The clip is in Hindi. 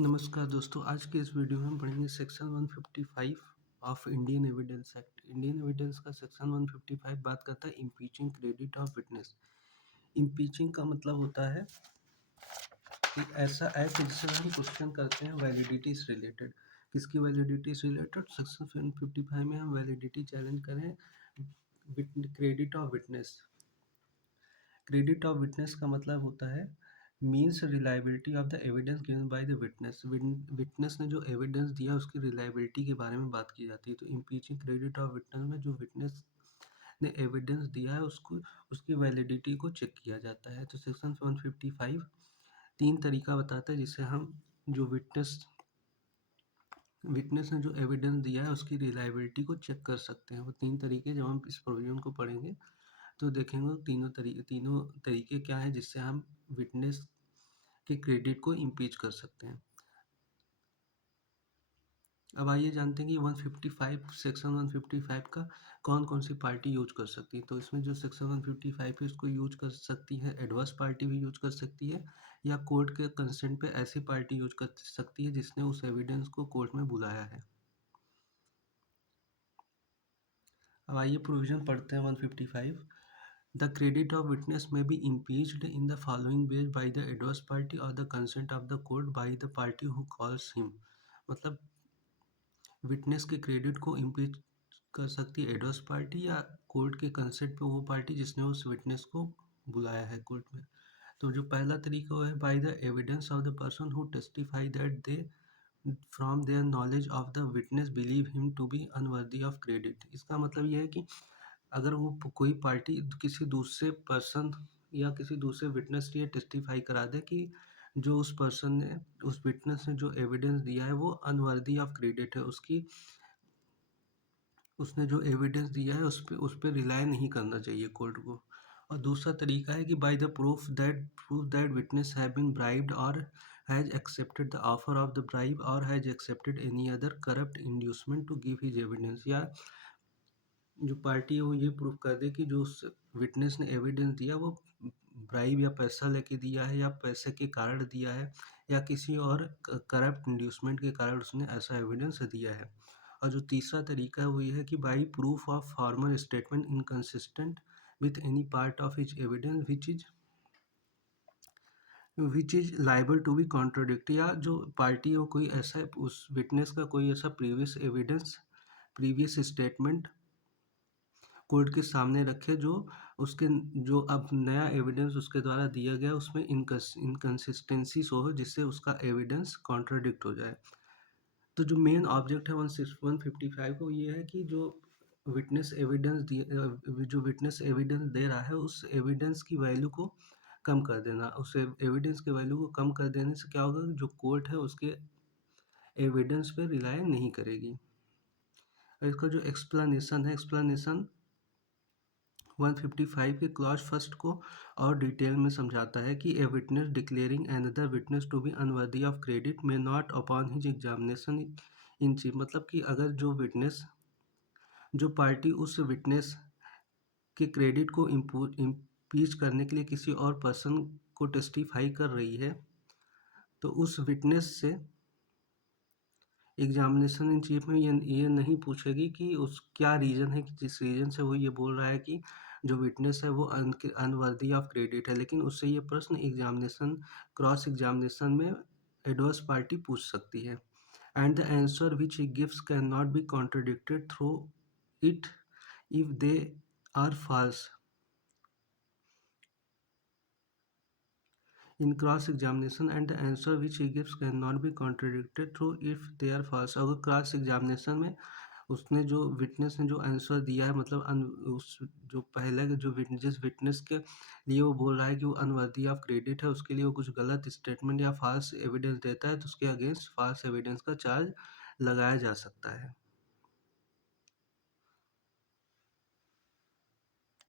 नमस्कार दोस्तों, आज के इस वीडियो में हम पढ़ेंगे section 155 of Indian evidence act. Indian evidence का सेक्शन 155 बात करता है इम्पीचिंग क्रेडिट ऑफ विटनेस। इम्पीचिंग का मतलब होता है कि ऐसा एक्ट जिससे हम क्वेश्चन करते हैं वैलिडिटी से रिलेटेड। किसकी वैलिडिटी से रिलेटेड? सेक्शन 155 में हम वैलिडिटी चैलेंज करें credit of witness. Credit of witness का मतलब होता है means reliability of the evidence given by the witness. Witness ने जो एविडेंस दिया उसकी रिलायबिलिटी के बारे में बात की जाती है। तो इम्पीचिंग क्रेडिट ऑफ विटनेस में जो विटनेस ने एविडेंस दिया है उसको उसकी वैलिडिटी को चेक किया जाता है। तो सेक्शन 155 तीन तरीका बताता है जिससे हम जो विटनेस ने जो एविडेंस दिया है उसकी रिलायबिलिटी को चेक कर सकते हैं। वो तीन तरीके जब हम इस प्रोविजन को पढ़ेंगे तो देखेंगे तीनों तरीके क्या हैं जिससे हम विटनेस के क्रेडिट को इम्पीच कर सकते हैं। अब आइए जानते हैं कि 155 सेक्शन 155 का कौन कौन सी पार्टी यूज कर सकती है। तो इसमें जो सेक्शन 155 है इसको यूज कर सकती है एडवर्स पार्टी भी यूज कर सकती है, या कोर्ट के कंसेंट पे ऐसी पार्टी यूज कर सकती है जिसने उस एविडेंस को कोर्ट में बुलाया है। अब आइए प्रोविजन पढ़ते हैं 155। The credit of witness may be impeached in the following ways by the adverse party or the consent of the court by the party who calls him। मतलब विटनेस के क्रेडिट को इम्पीच कर सकती है एडवर्स पार्टी या कोर्ट के कंसेंट पे वो पार्टी जिसने उस विटनेस को बुलाया है कोर्ट में। तो जो पहला तरीका वो है by the evidence of the person who testify that they from their knowledge of the witness believe him to be unworthy of credit. इसका मतलब ये है कि अगर वो कोई पार्टी किसी दूसरे पर्सन या किसी दूसरे विटनेस के लिए टेस्टिफाई करा दे कि जो उस पर्सन ने उस विटनेस ने जो एविडेंस दिया है वो अनवर्दी ऑफ क्रेडिट है, उसने जो एविडेंस दिया है उस पे रिलाई नहीं करना चाहिए कोर्ट को। और दूसरा तरीका है कि by the proof that witness have been bribed और has accepted the offer of the bribe और has accepted any other corrupt inducement to give his evidence. या जो पार्टी है वो ये प्रूफ कर दे कि जो उस विटनेस ने एविडेंस दिया वो ब्राइब या पैसा लेके दिया है या पैसे के कारण दिया है या किसी और करप्ट इंड्यूसमेंट के कारण उसने ऐसा एविडेंस दिया है। और जो तीसरा तरीका है वो ये है कि by proof of formal statement inconsistent with any part of his evidence which is liable to be contradict. या जो पार्टी हो कोई ऐसा उस विटनेस का कोई ऐसा प्रीवियस स्टेटमेंट कोर्ट के सामने रखे जो अब नया एविडेंस उसके द्वारा दिया गया उसमें इनकन्सिस्टेंसी हो जिससे उसका एविडेंस कॉन्ट्राडिक्ट हो जाए। तो जो मेन ऑब्जेक्ट है 155 को ये है कि जो विटनेस एविडेंस दे रहा है उस एविडेंस की वैल्यू को कम कर देना। उस एविडेंस के वैल्यू को कम कर देने से क्या होगा, जो कोर्ट है उसके एविडेंस पे रिलाई नहीं करेगी। और इसका जो एक्सप्लेनेशन 155 के क्लॉज फर्स्ट को और डिटेल में समझाता है कि a witness declaring another witness to be unworthy of credit may not upon his examination in chief. मतलब कि अगर जो पार्टी उस विटनेस के क्रेडिट को इम्पीच करने के लिए किसी और पर्सन को टेस्टिफाई कर रही है तो उस विटनेस से एग्जामिनेशन इन चीफ में ये नहीं पूछेगी कि उस क्या रीज़न है कि जिस रीज़न से वो ये बोल रहा है कि जो विटनेस है वो अनवर्दी ऑफ क्रेडिट है। लेकिन उससे ये प्रश्न क्रॉस एग्जामिनेशन में एडवर्स पार्टी पूछ सकती है। And the answer which he gives can not be contradicted through it if they are false in cross examination and the answer which he gives cannot be contradicted through if they are false। अगर क्रॉस एग्जामिनेशन में उसने जो विटनेस ने जो आंसर दिया है मतलब उस जो पहले जो जिस विटनेस के लिए वो बोल रहा है कि वो अनवर्दी ऑफ क्रेडिट है उसके लिए वो कुछ गलत स्टेटमेंट या फॉल्स एविडेंस देता है तो उसके अगेंस्ट फॉल्स एविडेंस का चार्ज लगाया जा सकता है।